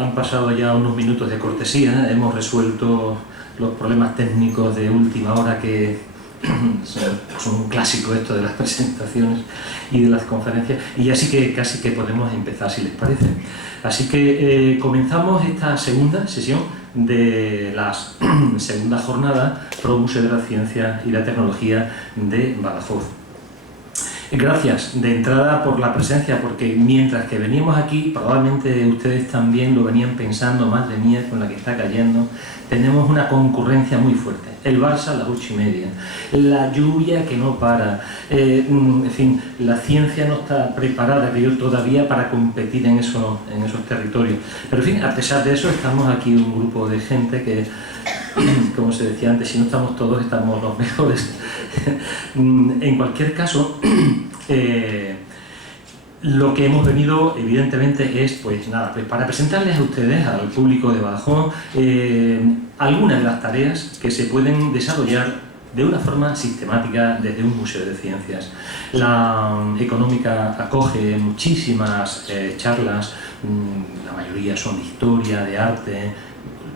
Han pasado ya unos minutos de cortesía, hemos resuelto los problemas técnicos de última hora que son un clásico esto de las presentaciones y de las conferencias, y así que casi que podemos empezar, si les parece. Así que comenzamos esta segunda sesión de la segunda jornada Pro Museo de la Ciencia y la Tecnología de Badajoz. Gracias de entrada por la presencia, porque mientras que veníamos aquí, probablemente ustedes también lo venían pensando, madre mía, con la que está cayendo, tenemos una concurrencia muy fuerte. El Barça a las 8:30, la lluvia que no para, en fin, la ciencia no está preparada, creo, todavía para competir en esos territorios. Pero, en fin, a pesar de eso, estamos aquí un grupo de gente que, como se decía antes, si no estamos todos, estamos los mejores. En cualquier caso, lo que hemos venido, evidentemente, es, pues nada, pues para presentarles a ustedes, al público de Badajoz, algunas de las tareas que se pueden desarrollar de una forma sistemática desde un museo de ciencias. La Económica acoge muchísimas charlas, la mayoría son de historia, de arte,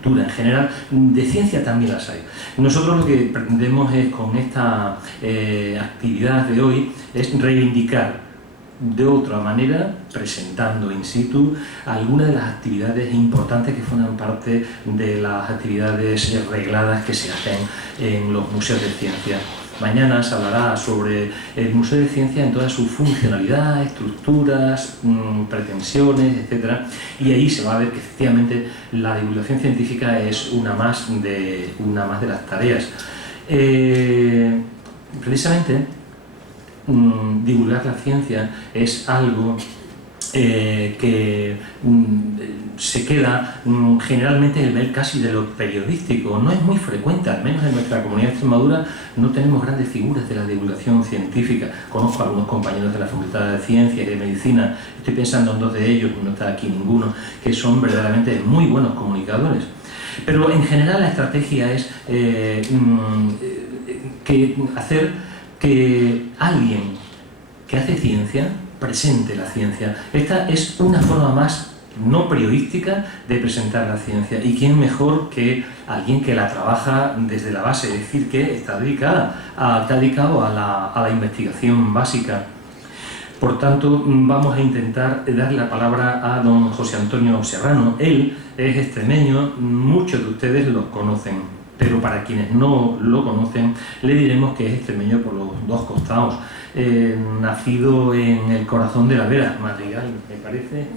en general, de ciencia también las hay. Nosotros lo que pretendemos es, con esta actividad de hoy, es reivindicar de otra manera, presentando in situ algunas de las actividades importantes que forman parte de las actividades regladas que se hacen en los museos de ciencia. Mañana se hablará sobre el Museo de Ciencia en toda su funcionalidad, estructuras, pretensiones, etc. Y ahí se va a ver que efectivamente la divulgación científica es una más de las tareas. Precisamente, divulgar la ciencia es algo que se queda generalmente en el nivel casi de lo periodístico. No es muy frecuente, al menos en nuestra comunidad de Extremadura no tenemos grandes figuras de la divulgación científica. Conozco a algunos compañeros de la Facultad de Ciencias y de Medicina, estoy pensando en dos de ellos, no está aquí ninguno, que son verdaderamente muy buenos comunicadores. Pero en general la estrategia es hacer que alguien que hace ciencia presente la ciencia. Esta es una forma más no periodística de presentar la ciencia, y quién mejor que alguien que la trabaja desde la base, es decir, que está dedicado a la investigación básica. Por tanto, vamos a intentar dar la palabra a don José Antonio Serrano. Él es extremeño, muchos de ustedes lo conocen, pero para quienes no lo conocen, le diremos que es extremeño por los dos costados. Nacido en el corazón de la Vera, Madrigal, me parece.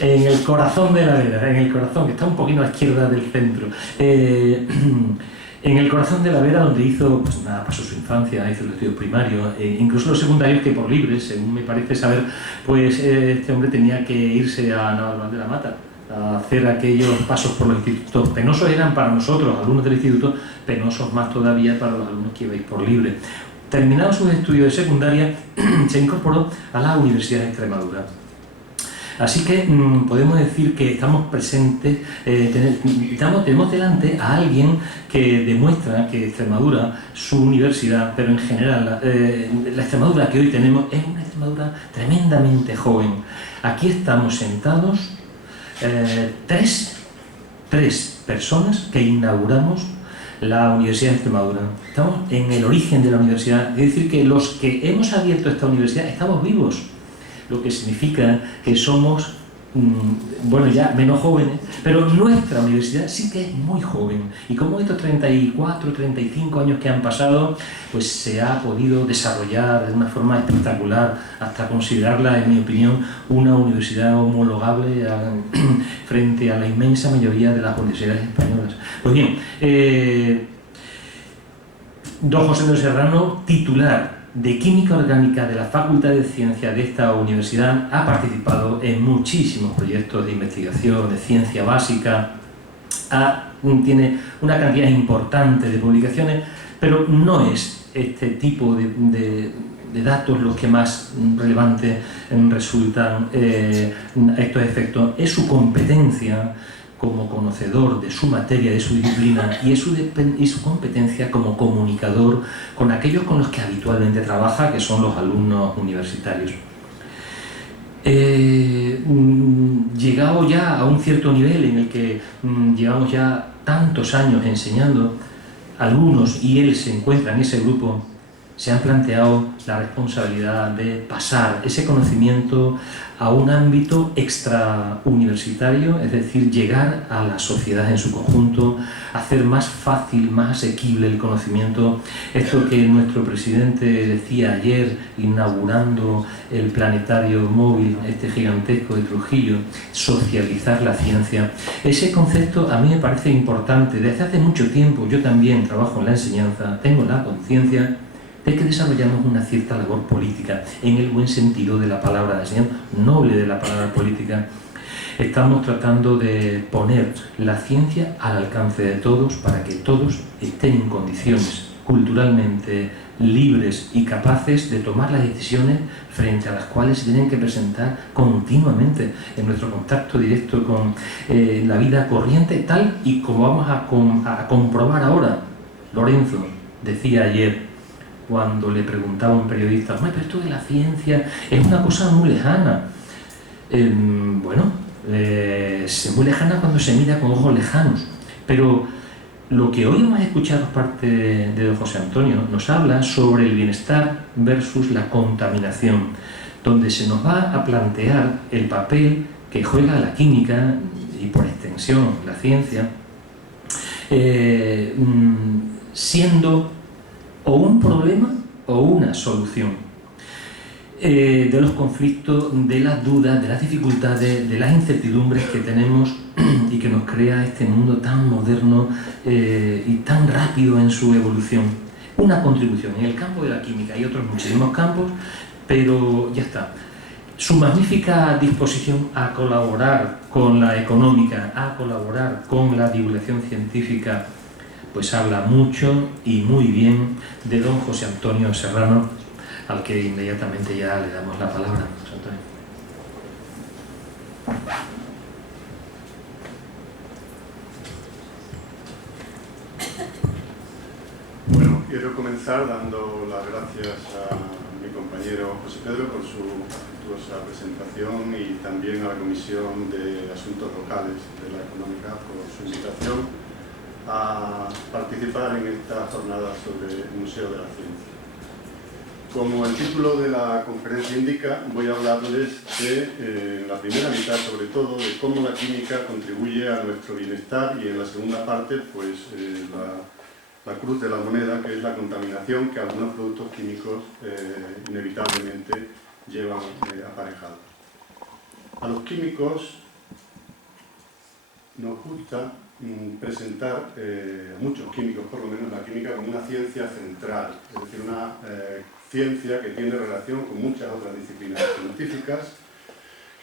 En el corazón de la Vera, en el corazón, que está un poquito a la izquierda del centro. En el corazón de la Vera, donde hizo, pues nada, pasó su infancia, hizo los estudios primarios, incluso los secundarios, que por libre, según me parece saber, pues este hombre tenía que irse a Navalmoral de la Mata a hacer aquellos pasos por los institutos. Penosos eran para nosotros, alumnos del instituto, penosos más todavía para los alumnos que ibais por libre. Terminados sus estudios de secundaria, se incorporó a la Universidad de Extremadura. Así que podemos decir que estamos presentes, tenemos delante a alguien que demuestra que Extremadura, su universidad, pero en general la Extremadura que hoy tenemos es una Extremadura tremendamente joven. Aquí estamos sentados tres personas que inauguramos la Universidad de Extremadura. Estamos en el origen de la universidad, es decir, que los que hemos abierto esta universidad estamos vivos, lo que significa que somos, bueno, ya menos jóvenes, pero nuestra universidad sí que es muy joven, y como estos 34, 35 años que han pasado, pues se ha podido desarrollar de una forma espectacular, hasta considerarla, en mi opinión, una universidad homologable frente a la inmensa mayoría de las universidades españolas. Pues bien, don José Antonio Serrano, titular de Química Orgánica de la Facultad de Ciencias de esta universidad, ha participado en muchísimos proyectos de investigación, de ciencia básica, tiene una cantidad importante de publicaciones, pero no es este tipo de datos los que más relevantes resultan a estos efectos. Es su competencia como conocedor de su materia, de su disciplina, y su competencia como comunicador con aquellos con los que habitualmente trabaja, que son los alumnos universitarios. Llegado ya a un cierto nivel en el que llevamos ya tantos años enseñando, algunos, y él se encuentra en ese grupo, se han planteado la responsabilidad de pasar ese conocimiento a un ámbito extrauniversitario, es decir, llegar a la sociedad en su conjunto, hacer más fácil, más asequible el conocimiento. Esto que nuestro presidente decía ayer, inaugurando el planetario móvil, este gigantesco de Trujillo, socializar la ciencia. Ese concepto a mí me parece importante. Desde hace mucho tiempo yo también trabajo en la enseñanza, tengo la conciencia de que desarrollamos una cierta labor política, en el buen sentido de la palabra, la enseñanza noble de la palabra política. Estamos tratando de poner la ciencia al alcance de todos para que todos estén en condiciones culturalmente libres y capaces de tomar las decisiones frente a las cuales se tienen que presentar continuamente en nuestro contacto directo con la vida corriente, tal y como vamos a comprobar ahora. Lorenzo decía ayer, cuando le preguntaba a un periodista, pero esto de la ciencia es una cosa muy lejana. Bueno, es muy lejana cuando se mira con ojos lejanos, pero lo que hoy hemos escuchado por parte de don José Antonio nos habla sobre el bienestar versus la contaminación, donde se nos va a plantear el papel que juega la química y por extensión la ciencia, siendo o un problema o una solución de los conflictos, de las dudas, de las dificultades, de las incertidumbres que tenemos y que nos crea este mundo tan moderno y tan rápido en su evolución. Una contribución en el campo de la química y otros muchísimos campos, pero ya está. Su magnífica disposición a colaborar con la económica, a colaborar con la divulgación científica, pues habla mucho y muy bien de don José Antonio Serrano, al que inmediatamente ya le damos la palabra. José Antonio. Bueno, quiero comenzar dando las gracias a mi compañero José Pedro por su afectuosa presentación y también a la Comisión de Asuntos Locales de la Económica por su invitación a participar en esta jornada sobre el Museo de la Ciencia. Como el título de la conferencia indica, voy a hablarles de, en la primera mitad sobre todo, de cómo la química contribuye a nuestro bienestar y en la segunda parte, pues la cruz de la moneda, que es la contaminación que algunos productos químicos inevitablemente llevan aparejado. A los químicos nos gusta presentar, a muchos químicos por lo menos, la química como una ciencia central, es decir, una ciencia que tiene relación con muchas otras disciplinas científicas,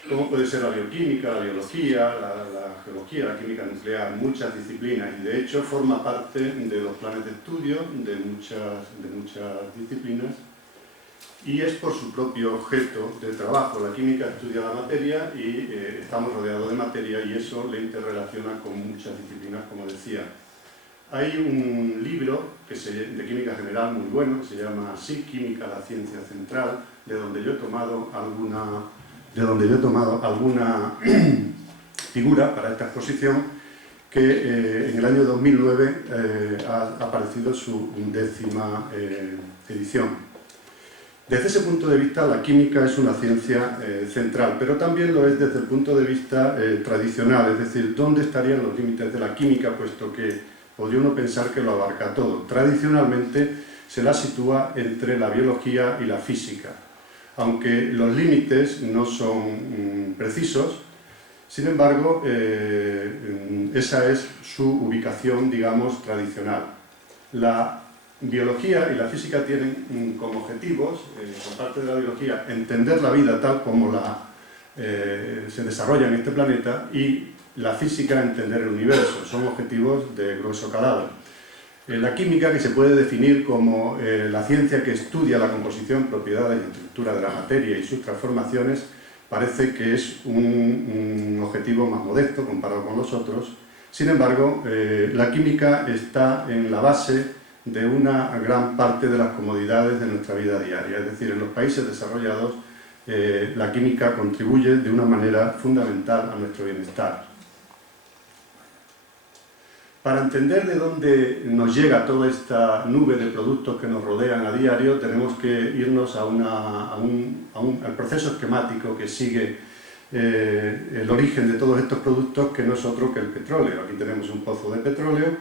como puede ser la bioquímica, la biología, la geología, la química nuclear, muchas disciplinas, y de hecho forma parte de los planes de estudio de muchas disciplinas, y es por su propio objeto de trabajo. La química estudia la materia y estamos rodeados de materia, y eso le interrelaciona con muchas disciplinas, como decía. Hay un libro de química general muy bueno, que se llama así, Química, la ciencia central, de donde yo he tomado alguna figura para esta exposición, que en el año 2009 ha aparecido su 10ª edición. Desde ese punto de vista, la química es una ciencia central, pero también lo es desde el punto de vista tradicional, es decir, ¿dónde estarían los límites de la química? Puesto que podría uno pensar que lo abarca todo. Tradicionalmente se la sitúa entre la biología y la física, aunque los límites no son precisos. Sin embargo, esa es su ubicación, digamos, tradicional. La biología y la física tienen como objetivos, por parte de la biología, entender la vida tal como se desarrolla en este planeta, y la física, entender el universo. Son objetivos de grueso calado. La química, que se puede definir como la ciencia que estudia la composición, propiedades y estructura de la materia y sus transformaciones, parece que es un objetivo más modesto comparado con los otros. Sin embargo, la química está en la base de una gran parte de las comodidades de nuestra vida diaria. Es decir, en los países desarrollados la química contribuye de una manera fundamental a nuestro bienestar. Para entender de dónde nos llega toda esta nube de productos que nos rodean a diario, tenemos que irnos al proceso esquemático que sigue el origen de todos estos productos, que no es otro que el petróleo. Aquí tenemos un pozo de petróleo,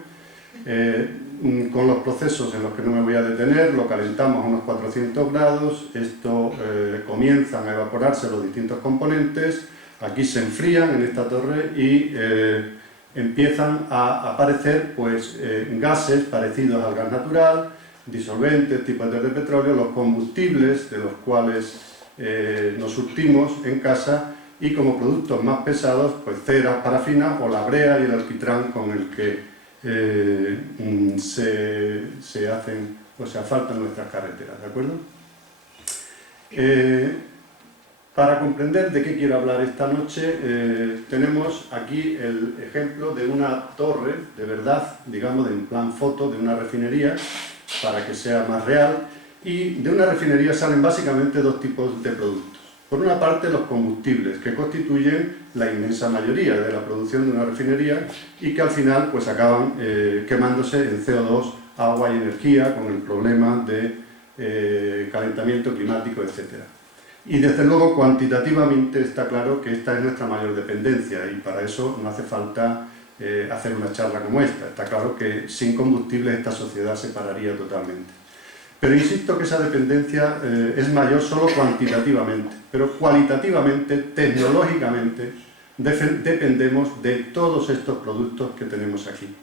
con los procesos en los que no me voy a detener. Lo calentamos a unos 400 grados, esto comienzan a evaporarse los distintos componentes, aquí se enfrían en esta torre y empiezan a aparecer pues, gases parecidos al gas natural, disolventes, tipos de petróleo, los combustibles de los cuales nos surtimos en casa, y como productos más pesados, pues cera, parafina o la brea y el alquitrán con el que se hacen o se asfaltan nuestras carreteras, ¿de acuerdo? Para comprender de qué quiero hablar esta noche, tenemos aquí el ejemplo de una torre, de verdad, digamos, en plan foto, de una refinería, para que sea más real, y de una refinería salen básicamente dos tipos de productos. Por una parte, los combustibles, que constituyen la inmensa mayoría de la producción de una refinería y que al final pues, acaban quemándose en CO2, agua y energía, con el problema de calentamiento climático, etc. Y desde luego, cuantitativamente está claro que esta es nuestra mayor dependencia, y para eso no hace falta hacer una charla como esta. Está claro que sin combustibles esta sociedad se pararía totalmente. Pero insisto que esa dependencia es mayor solo cuantitativamente, pero cualitativamente, tecnológicamente, dependemos de todos estos productos que tenemos aquí.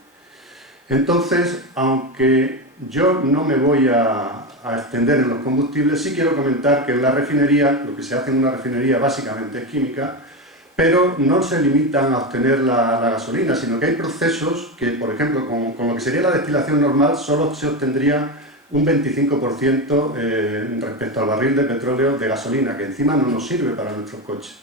Entonces, aunque yo no me voy a extender en los combustibles, sí quiero comentar que en la refinería, lo que se hace en una refinería básicamente es química, pero no se limitan a obtener la gasolina, sino que hay procesos que, por ejemplo, con lo que sería la destilación normal, solo se obtendría un 25% respecto al barril de petróleo de gasolina, que encima no nos sirve para nuestros coches.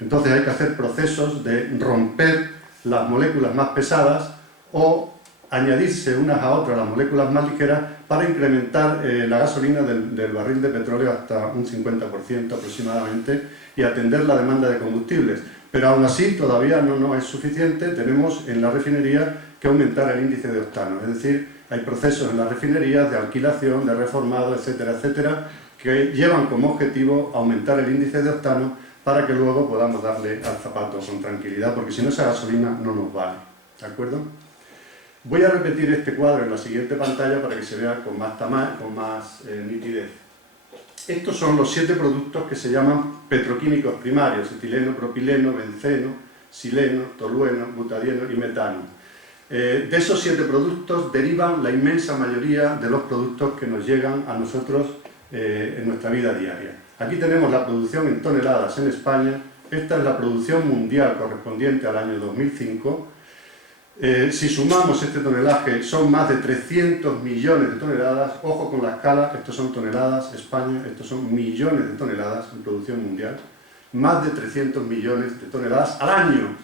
Entonces hay que hacer procesos de romper las moléculas más pesadas o añadirse unas a otras las moléculas más ligeras para incrementar la gasolina del barril de petróleo hasta un 50% aproximadamente y atender la demanda de combustibles. Pero aún así todavía no es suficiente, tenemos en la refinería que aumentar el índice de octano, es decir, hay procesos en las refinerías de alquilación, de reformado, etcétera, etcétera, que llevan como objetivo aumentar el índice de octano para que luego podamos darle al zapato con tranquilidad, porque si no esa gasolina no nos vale, ¿de acuerdo? Voy a repetir este cuadro en la siguiente pantalla para que se vea con más nitidez. Estos son los 7 productos que se llaman petroquímicos primarios: etileno, propileno, benceno, sileno, tolueno, butadieno y metano. De esos 7 productos derivan la inmensa mayoría de los productos que nos llegan a nosotros en nuestra vida diaria. Aquí tenemos la producción en toneladas en España. Esta es la producción mundial correspondiente al año 2005. Si sumamos este tonelaje, son más de 300 millones de toneladas. Ojo con la escala, estos son toneladas, España, estos son millones de toneladas en producción mundial. Más de 300 millones de toneladas al año.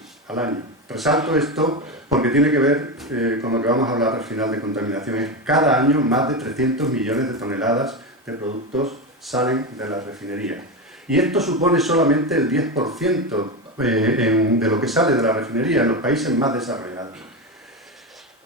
Resalto esto porque tiene que ver con lo que vamos a hablar al final de contaminación. Cada año más de 300 millones de toneladas de productos salen de la refinería. Y esto supone solamente el 10% de lo que sale de la refinería en los países más desarrollados.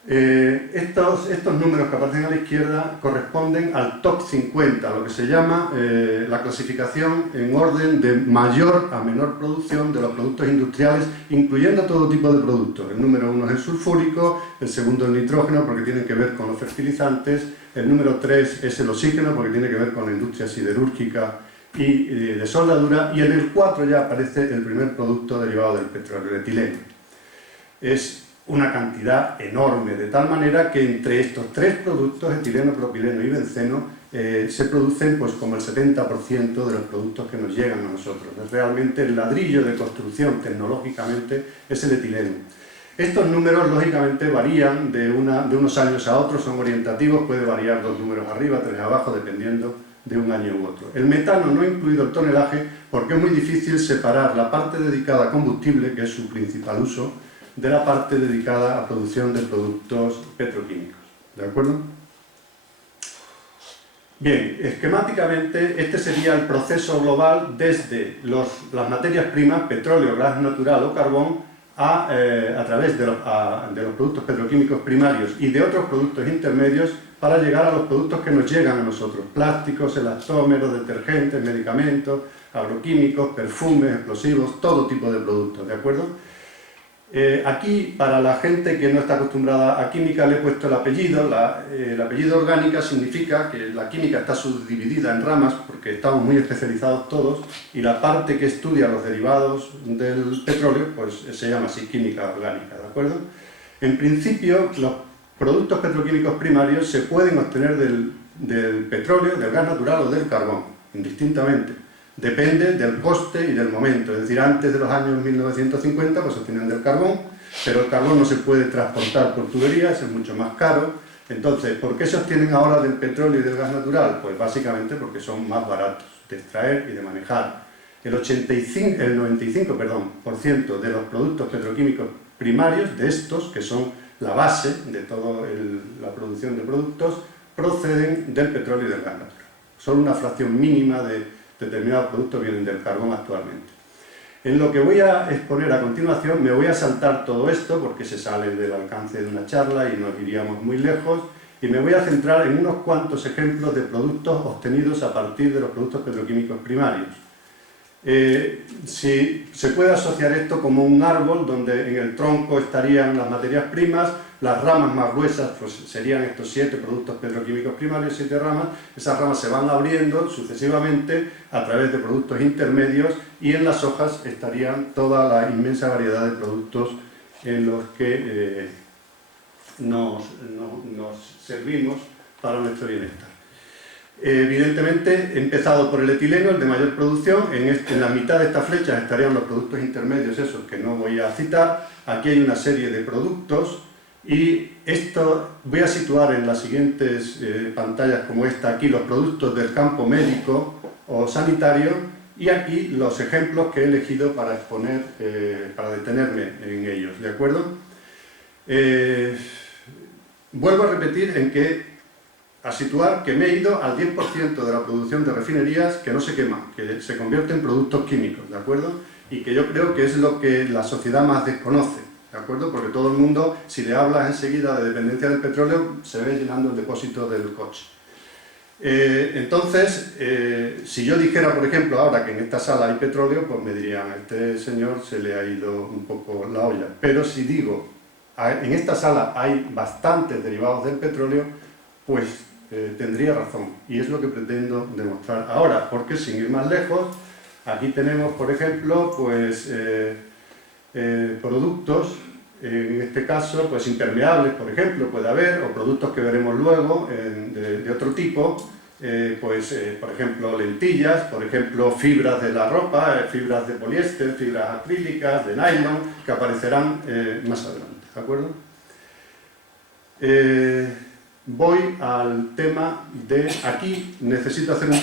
Estos números que aparecen a la izquierda corresponden al top 50, lo que se llama la clasificación en orden de mayor a menor producción de los productos industriales, incluyendo todo tipo de productos. El número 1 es el sulfúrico, el segundo el nitrógeno, porque tienen que ver con los fertilizantes, el número 3 es el oxígeno, porque tiene que ver con la industria siderúrgica y de soldadura, y en el 4 ya aparece el primer producto derivado del petróleo, el etileno. Es una cantidad enorme, de tal manera que entre estos 3 productos, etileno, propileno y benceno, se producen pues, como el 70% de los productos que nos llegan a nosotros. Es realmente el ladrillo de construcción tecnológicamente es el etileno. Estos números lógicamente varían de unos años a otros, son orientativos, puede variar 2 números arriba, 3 abajo, dependiendo de un año u otro. El metano no ha incluido el tonelaje porque es muy difícil separar la parte dedicada a combustible, que es su principal uso, de la parte dedicada a producción de productos petroquímicos. ¿De acuerdo? Bien, esquemáticamente este sería el proceso global desde las materias primas, petróleo, gas natural o carbón, a través de los productos petroquímicos primarios y de otros productos intermedios para llegar a los productos que nos llegan a nosotros: plásticos, elastómeros, detergentes, medicamentos, agroquímicos, perfumes, explosivos, todo tipo de productos, ¿de acuerdo? Aquí, para la gente que no está acostumbrada a química, le he puesto el apellido. El apellido orgánica significa que la química está subdividida en ramas, porque estamos muy especializados todos, y la parte que estudia los derivados del petróleo, pues se llama así química orgánica, ¿de acuerdo? En principio, los productos petroquímicos primarios se pueden obtener del petróleo, del gas natural o del carbón, indistintamente. Depende del coste y del momento. Es decir, antes de los años 1950 pues se obtenían del carbón, pero el carbón no se puede transportar por tuberías, es mucho más caro. Entonces, ¿por qué se obtienen ahora del petróleo y del gas natural? Pues básicamente porque son más baratos de extraer y de manejar. El 95% de los productos petroquímicos primarios, de estos, que son la base de toda la producción de productos, proceden del petróleo y del gas natural. Solo una fracción mínima de determinados productos vienen del carbón actualmente. En lo que voy a exponer a continuación me voy a saltar todo esto porque se sale del alcance de una charla y nos iríamos muy lejos, y me voy a centrar en unos cuantos ejemplos de productos obtenidos a partir de los productos petroquímicos primarios. Si se puede asociar esto como un árbol donde en el tronco estarían las materias primas, las ramas más gruesas pues serían estos 7 productos petroquímicos primarios, 7 ramas. Esas ramas se van abriendo sucesivamente a través de productos intermedios, y en las hojas estarían toda la inmensa variedad de productos en los que nos servimos para nuestro bienestar. Evidentemente he empezado por el etileno, el de mayor producción. En la mitad de esta flecha estarían los productos intermedios, esos que no voy a citar. Aquí hay una serie de productos, y esto voy a situar en las siguientes pantallas como esta, aquí los productos del campo médico o sanitario, y aquí los ejemplos que he elegido para exponer, para detenerme en ellos, ¿de acuerdo? Vuelvo a repetir a situar que me he ido al 10% de la producción de refinerías que no se quema, que se convierte en productos químicos, ¿de acuerdo? Y que yo creo que es lo que la sociedad más desconoce, ¿de acuerdo? Porque todo el mundo, si le hablas enseguida de dependencia del petróleo, se ve llenando el depósito del coche. Entonces, si yo dijera, por ejemplo, ahora que en esta sala hay petróleo, pues me dirían: a este señor se le ha ido un poco la olla. Pero si digo, en esta sala hay bastantes derivados del petróleo, pues tendría razón, y es lo que pretendo demostrar ahora, porque sin ir más lejos, aquí tenemos, por ejemplo, pues productos, en este caso, pues impermeables, por ejemplo, puede haber, o productos que veremos luego de otro tipo, por ejemplo, lentillas, por ejemplo, fibras de la ropa, fibras de poliéster, fibras acrílicas, de nylon, que aparecerán más adelante, ¿de acuerdo? Voy al tema de... Aquí necesito hacer una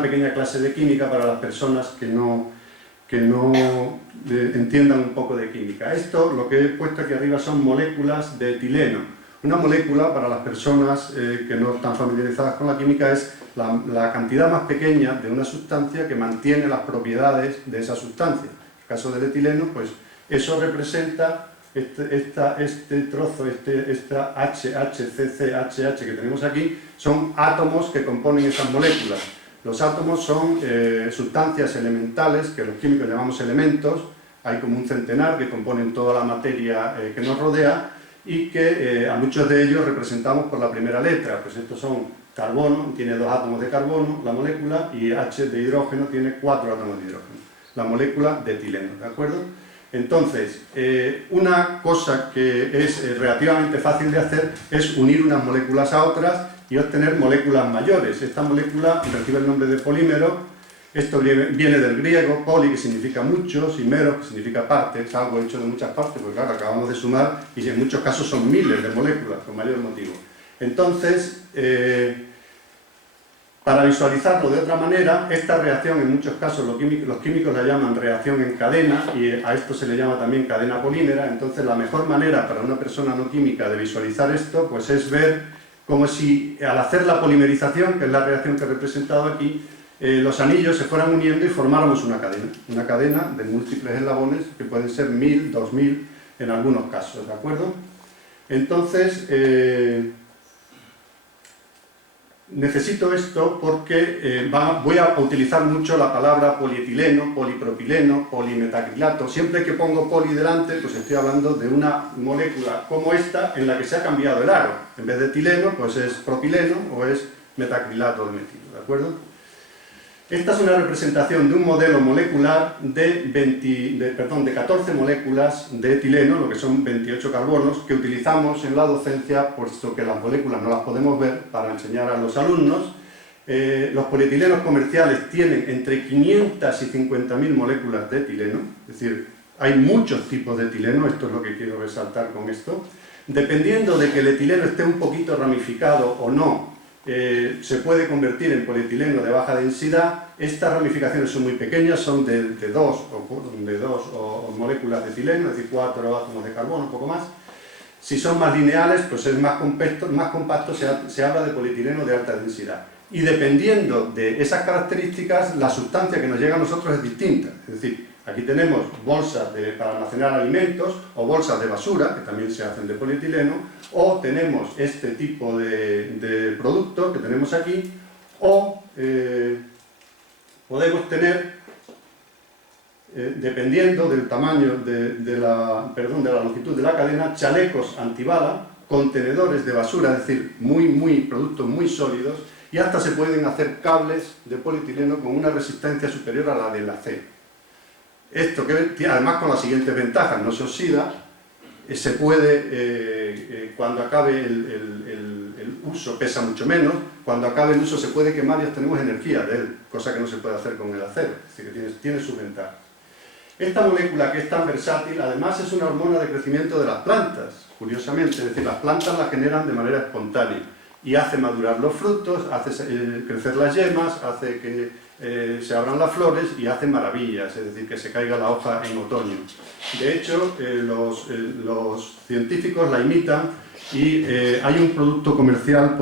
pequeña clase de química para las personas que no entiendan un poco de química. Esto, lo que he puesto aquí arriba, son moléculas de etileno. Una molécula, para las personas que no están familiarizadas con la química, es la cantidad más pequeña de una sustancia que mantiene las propiedades de esa sustancia. En el caso del etileno, pues eso representa este trozo, esta HHCCHH que tenemos aquí, son átomos que componen esas moléculas. Los átomos son sustancias elementales que los químicos llamamos elementos. Hay como un centenar que componen toda la materia que nos rodea, y que a muchos de ellos representamos por la primera letra. Pues estos son carbono, tiene 2 átomos de carbono la molécula, y H de hidrógeno tiene 4 átomos de hidrógeno, la molécula de etileno, ¿de acuerdo? Entonces, una cosa que es relativamente fácil de hacer es unir unas moléculas a otras y obtener moléculas mayores. Esta molécula recibe el nombre de polímero. Esto viene del griego, poli, que significa muchos, y meros, que significa parte. Es algo hecho de muchas partes, porque claro, acabamos de sumar, y en muchos casos son miles de moléculas, con mayor motivo. Entonces, para visualizarlo de otra manera, esta reacción, en muchos casos los químicos la llaman reacción en cadena, y a esto se le llama también cadena polímera. Entonces, la mejor manera para una persona no química de visualizar esto, pues es ver como si al hacer la polimerización, que es la reacción que he representado aquí, los anillos se fueran uniendo y formáramos una cadena de múltiples eslabones que pueden ser 1000, 2000 en algunos casos, ¿de acuerdo? Entonces, necesito esto porque voy a utilizar mucho la palabra polietileno, polipropileno, polimetacrilato. Siempre que pongo poli delante, pues estoy hablando de una molécula como esta en la que se ha cambiado el aro. En vez de etileno, pues es propileno o es metacrilato de metilo, ¿de acuerdo? Esta es una representación de un modelo molecular de 14 moléculas de etileno, lo que son 28 carbonos, que utilizamos en la docencia, puesto que las moléculas no las podemos ver, para enseñar a los alumnos. Los polietilenos comerciales tienen entre 500 y 50.000 moléculas de etileno, es decir, hay muchos tipos de etileno, esto es lo que quiero resaltar con esto. Dependiendo de que el etileno esté un poquito ramificado o no, se puede convertir en polietileno de baja densidad. Estas ramificaciones son muy pequeñas, son de dos moléculas de etileno, es decir, 4 átomos de carbono, un poco más. Si son más lineales, pues es más compacto, se habla de polietileno de alta densidad. Y dependiendo de esas características, la sustancia que nos llega a nosotros es distinta. Es decir, aquí tenemos bolsas para almacenar alimentos o bolsas de basura, que también se hacen de polietileno, o tenemos este tipo de producto que tenemos aquí, o podemos tener, dependiendo del tamaño de la longitud de la cadena, chalecos antibala, contenedores de basura, es decir, productos muy sólidos, y hasta se pueden hacer cables de polietileno con una resistencia superior a la del acero. Esto que además con las siguientes ventajas: no se oxida, se puede, cuando acabe el uso, pesa mucho menos, cuando acabe el uso se puede quemar y obtenemos energía de él, cosa que no se puede hacer con el acero, es decir, que tiene sus ventajas. Esta molécula, que es tan versátil, además es una hormona de crecimiento de las plantas, curiosamente, es decir, las plantas la generan de manera espontánea y hace madurar los frutos, hace crecer las yemas, hace que se abran las flores y hace maravillas, es decir, que se caiga la hoja en otoño. De hecho, los científicos la imitan y hay un producto comercial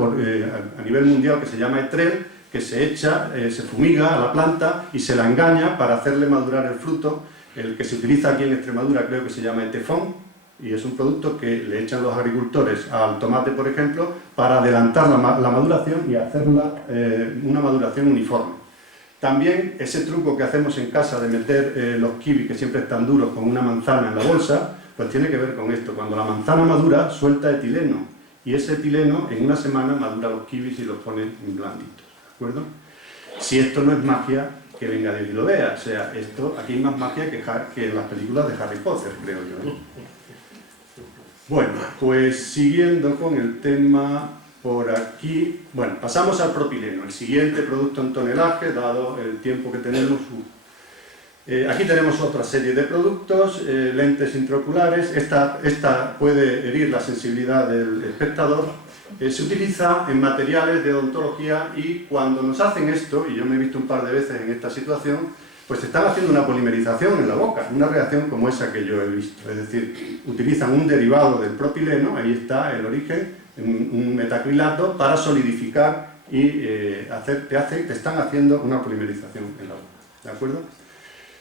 a nivel mundial que se llama Etrel, que se fumiga a la planta y se la engaña para hacerle madurar el fruto. El que se utiliza aquí en Extremadura creo que se llama Etefón, y es un producto que le echan los agricultores al tomate, por ejemplo, para adelantar la maduración y hacerla una maduración uniforme. También ese truco que hacemos en casa de meter los kiwis, que siempre están duros, con una manzana en la bolsa, pues tiene que ver con esto. Cuando la manzana madura, suelta etileno, y ese etileno en una semana madura los kiwis y los pone blanditos, ¿de acuerdo? Si esto no es magia, que venga Dios y lo vea. O sea, aquí hay más magia que en las películas de Harry Potter, creo yo, ¿no? Bueno, pues siguiendo con el tema por aquí, bueno, pasamos al propileno, el siguiente producto en tonelaje, dado el tiempo que tenemos. Aquí tenemos otra serie de productos, lentes intraoculares. Esta puede herir la sensibilidad del espectador. Se utiliza en materiales de odontología, y cuando nos hacen esto, y yo me he visto un par de veces en esta situación, pues están haciendo una polimerización en la boca, una reacción como esa que yo he visto. Es decir, utilizan un derivado del propileno, ahí está el origen, un metacrilato, para solidificar y te están haciendo una polimerización en la boca, ¿de acuerdo?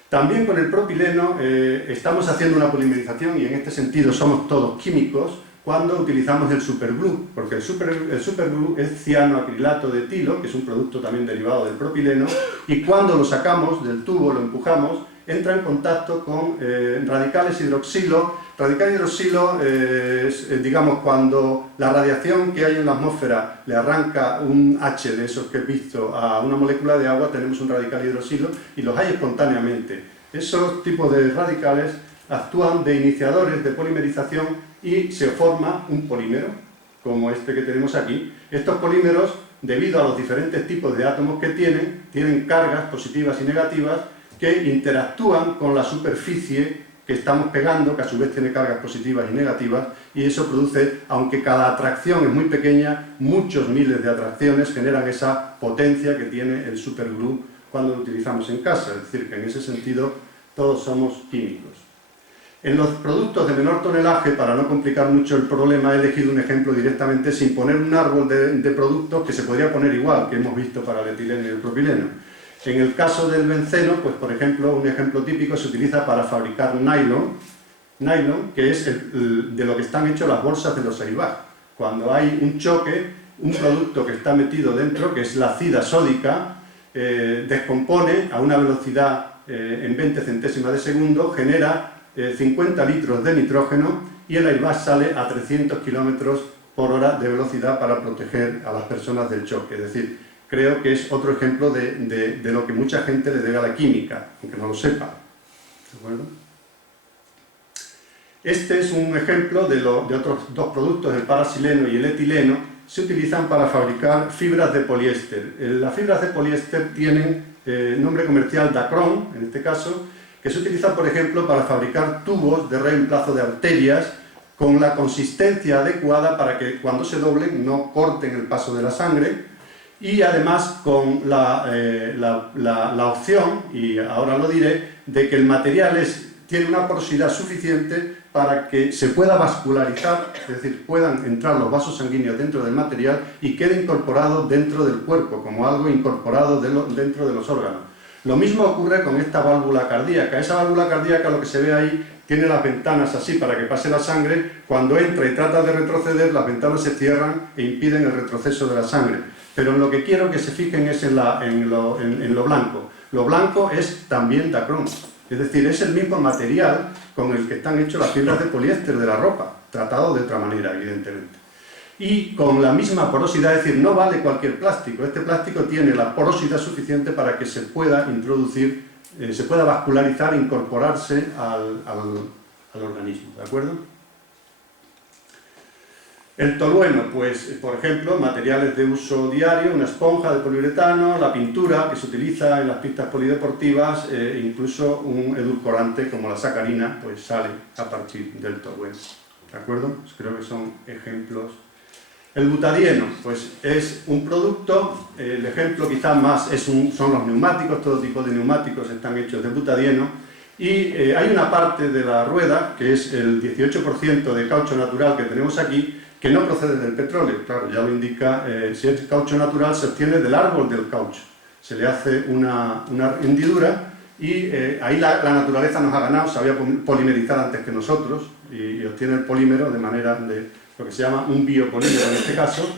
También con el propileno estamos haciendo una polimerización, y en este sentido somos todos químicos, cuando utilizamos el superglue, porque el superglue es cianoacrilato de etilo, que es un producto también derivado del propileno, y cuando lo sacamos del tubo, lo empujamos, entra en contacto con radicales hidroxilo. Radical hidroxilo es, digamos, cuando la radiación que hay en la atmósfera le arranca un H de esos que he visto a una molécula de agua, tenemos un radical hidroxilo, y los hay espontáneamente. Esos tipos de radicales actúan de iniciadores de polimerización y se forma un polímero, como este que tenemos aquí. Estos polímeros, debido a los diferentes tipos de átomos que tienen cargas positivas y negativas que interactúan con la superficie que estamos pegando, que a su vez tiene cargas positivas y negativas, y eso produce, aunque cada atracción es muy pequeña, muchos miles de atracciones generan esa potencia que tiene el superglue cuando lo utilizamos en casa. Es decir, que en ese sentido todos somos químicos. En los productos de menor tonelaje, para no complicar mucho el problema, he elegido un ejemplo directamente sin poner un árbol de productos que se podría poner igual, que hemos visto para el etileno y el propileno. En el caso del benceno, pues por ejemplo, un ejemplo típico se utiliza para fabricar nylon, que es de lo que están hechas las bolsas de los airbags. Cuando hay un choque, un producto que está metido dentro, que es la acida sódica, descompone a una velocidad en 20 centésimas de segundo, genera 50 litros de nitrógeno y el airbag sale a 300 km/h de velocidad para proteger a las personas del choque. Es decir, creo que es otro ejemplo de lo que mucha gente le debe a la química, aunque no lo sepa. ¿De acuerdo? Este es un ejemplo de otros dos productos, el paraxileno y el etileno. Se utilizan para fabricar fibras de poliéster. Las fibras de poliéster tienen nombre comercial Dacron, en este caso, que se utilizan, por ejemplo, para fabricar tubos de reemplazo de arterias con la consistencia adecuada para que cuando se doblen no corten el paso de la sangre, y además con la opción, y ahora lo diré, de que el material tiene una porosidad suficiente para que se pueda vascularizar, es decir, puedan entrar los vasos sanguíneos dentro del material y quede incorporado dentro del cuerpo, como algo incorporado dentro de los órganos. Lo mismo ocurre con esta válvula cardíaca. Esa válvula cardíaca, lo que se ve ahí, tiene las ventanas así para que pase la sangre. Cuando entra y trata de retroceder, las ventanas se cierran e impiden el retroceso de la sangre. Pero en lo que quiero que se fijen es en lo blanco. Lo blanco es también Dacron. Es decir, es el mismo material con el que están hechas las fibras de poliéster de la ropa, tratado de otra manera, evidentemente. Y con la misma porosidad, es decir, no vale cualquier plástico. Este plástico tiene la porosidad suficiente para que se pueda introducir, se pueda vascularizar e incorporarse al organismo, ¿de acuerdo? El tolueno, pues, por ejemplo, materiales de uso diario, una esponja de poliuretano, la pintura que se utiliza en las pistas polideportivas, incluso un edulcorante como la sacarina, pues sale a partir del tolueno, ¿de acuerdo? Pues creo que son ejemplos. El butadieno, pues es un producto, el ejemplo quizás más son los neumáticos, todo tipo de neumáticos están hechos de butadieno, y hay una parte de la rueda, que es el 18% de caucho natural que tenemos aquí, que no procede del petróleo. Claro, ya lo indica, si es caucho natural se obtiene del árbol del caucho, se le hace una hendidura y ahí la naturaleza nos ha ganado, sabía polimerizar antes que nosotros y obtiene el polímero de manera de lo que se llama un biopolímero en este caso,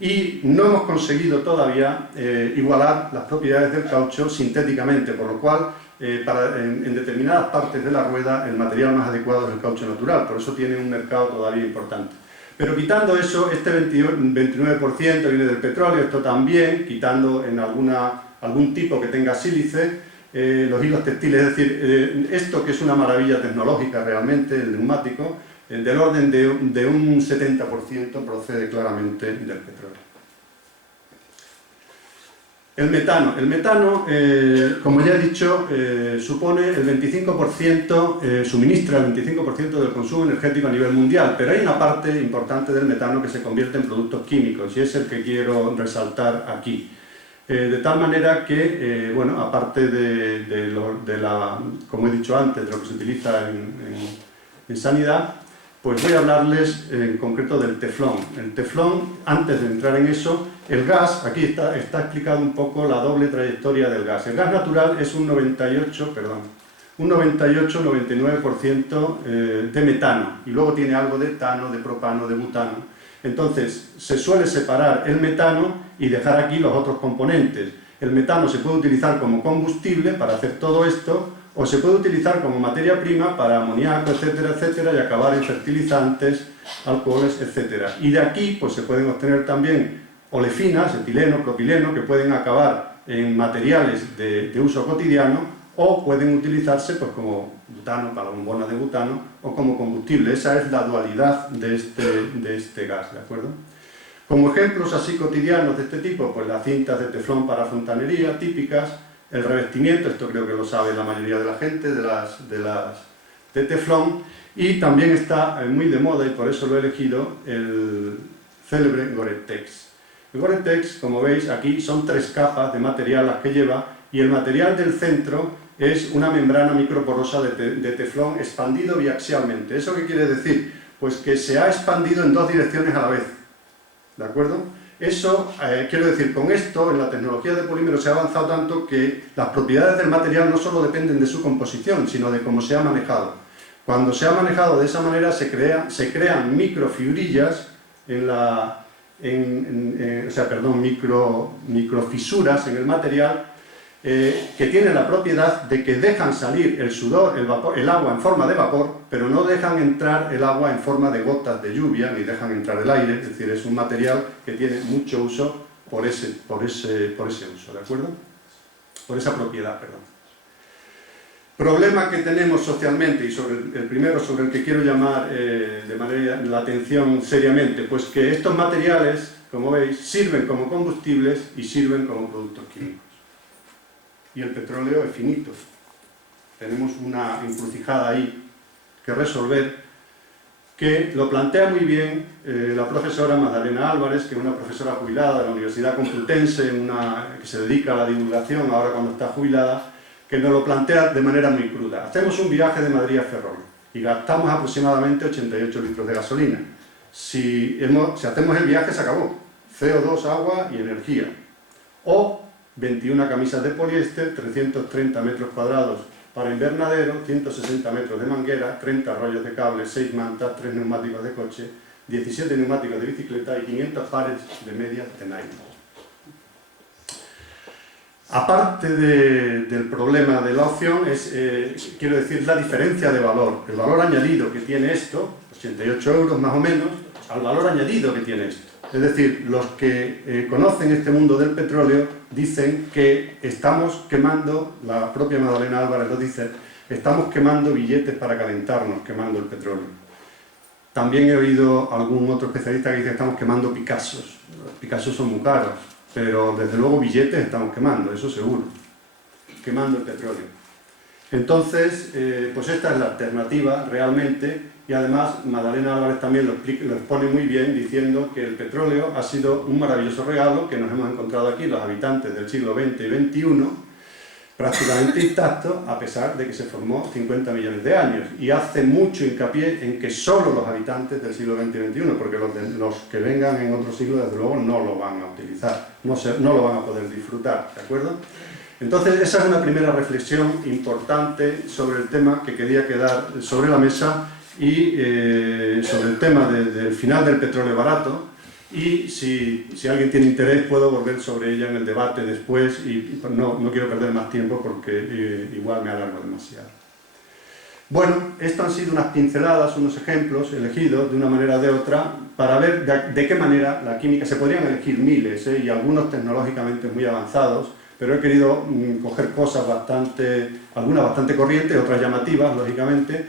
y no hemos conseguido todavía igualar las propiedades del caucho sintéticamente, por lo cual en determinadas partes de la rueda el material más adecuado es el caucho natural, por eso tiene un mercado todavía importante. Pero quitando eso, este 29% viene del petróleo, esto también, quitando en algún tipo que tenga sílice, los hilos textiles, es decir, esto que es una maravilla tecnológica realmente, el neumático, del orden de un 70% procede claramente del petróleo. El metano, como ya he dicho, supone el 25%, suministra el 25% del consumo energético a nivel mundial, pero hay una parte importante del metano que se convierte en productos químicos y es el que quiero resaltar aquí. De tal manera que, bueno, aparte como he dicho antes, de lo que se utiliza en sanidad, pues voy a hablarles en concreto del teflón. El teflón, antes de entrar en eso, el gas, aquí está explicado un poco la doble trayectoria del gas. El gas natural es un 98-99% de metano, y luego tiene algo de etano, de propano, de butano. Entonces, se suele separar el metano y dejar aquí los otros componentes. El metano se puede utilizar como combustible para hacer todo esto, o se puede utilizar como materia prima para amoníaco, etcétera, etcétera, y acabar en fertilizantes, alcoholes, etcétera. Y de aquí pues se pueden obtener también olefinas, etileno, propileno, que pueden acabar en materiales de uso cotidiano, o pueden utilizarse pues como butano, para bombonas de butano, o como combustible. Esa es la dualidad de este gas, ¿de acuerdo? Como ejemplos así cotidianos de este tipo, pues las cintas de teflón para fontanería, típicas, el revestimiento, esto creo que lo sabe la mayoría de la gente, de teflón, y también está muy de moda, y por eso lo he elegido, el célebre Gore-Tex. El Gore-Tex, como veis, aquí son 3 capas de material las que lleva, y el material del centro es una membrana microporosa de teflón expandido biaxialmente. ¿Eso qué quiere decir? Pues que se ha expandido en dos direcciones a la vez, ¿de acuerdo? Eso, quiero decir, con esto, en la tecnología de polímeros se ha avanzado tanto que las propiedades del material no solo dependen de su composición, sino de cómo se ha manejado. Cuando se ha manejado de esa manera se crean microfibrillas microfisuras en el material que tienen la propiedad de que dejan salir el sudor, el agua en forma de vapor, pero no dejan entrar el agua en forma de gotas de lluvia, ni dejan entrar el aire. Es decir, es un material que tiene mucho uso por ese uso, ¿de acuerdo? Por esa propiedad, perdón. Problema que tenemos socialmente, y el primero sobre el que quiero llamar de manera la atención seriamente, pues que estos materiales, como veis, sirven como combustibles y sirven como productos químicos. Y el petróleo es finito. Tenemos una encrucijada ahí que resolver, que lo plantea muy bien la profesora Magdalena Álvarez, que es una profesora jubilada de la Universidad Complutense, que se dedica a la divulgación ahora cuando está jubilada, que nos lo plantea de manera muy cruda. Hacemos un viaje de Madrid a Ferrol y gastamos aproximadamente 88 litros de gasolina. Si hacemos el viaje se acabó. CO2, agua y energía. O 21 camisas de poliéster, 330 metros cuadrados para invernadero, 160 metros de manguera, 30 rollos de cable, 6 mantas, 3 neumáticos de coche, 17 neumáticos de bicicleta y 500 pares de medias de nylon. Aparte del problema de la opción, quiero decir, la diferencia de valor, el valor añadido que tiene esto, 88 euros más o menos, al valor añadido que tiene esto. Es decir, los que conocen este mundo del petróleo dicen que estamos quemando, la propia Magdalena Álvarez lo dice, estamos quemando billetes para calentarnos, quemando el petróleo. También he oído algún otro especialista que dice que estamos quemando Picassos. Los Picassos son muy caros, pero desde luego billetes estamos quemando, eso seguro, quemando el petróleo. Entonces, pues esta es la alternativa realmente, y además Magdalena Álvarez también lo expone muy bien diciendo que el petróleo ha sido un maravilloso regalo que nos hemos encontrado aquí los habitantes del siglo XX y XXI, prácticamente intacto, a pesar de que se formó 50 millones de años. Y hace mucho hincapié en que solo los habitantes del siglo XX y XXI, porque los que vengan en otro siglo, desde luego, no lo van a utilizar, no lo van a poder disfrutar, ¿de acuerdo? Entonces, esa es una primera reflexión importante sobre el tema que quería quedar sobre la mesa y sobre el tema del final del petróleo barato. Y si alguien tiene interés puedo volver sobre ella en el debate después y no quiero perder más tiempo porque igual me alargo demasiado. Bueno, esto han sido unas pinceladas, unos ejemplos elegidos de una manera o de otra para ver de qué manera la química, se podrían elegir miles y algunos tecnológicamente muy avanzados, pero he querido coger cosas algunas bastante corrientes, otras llamativas, lógicamente,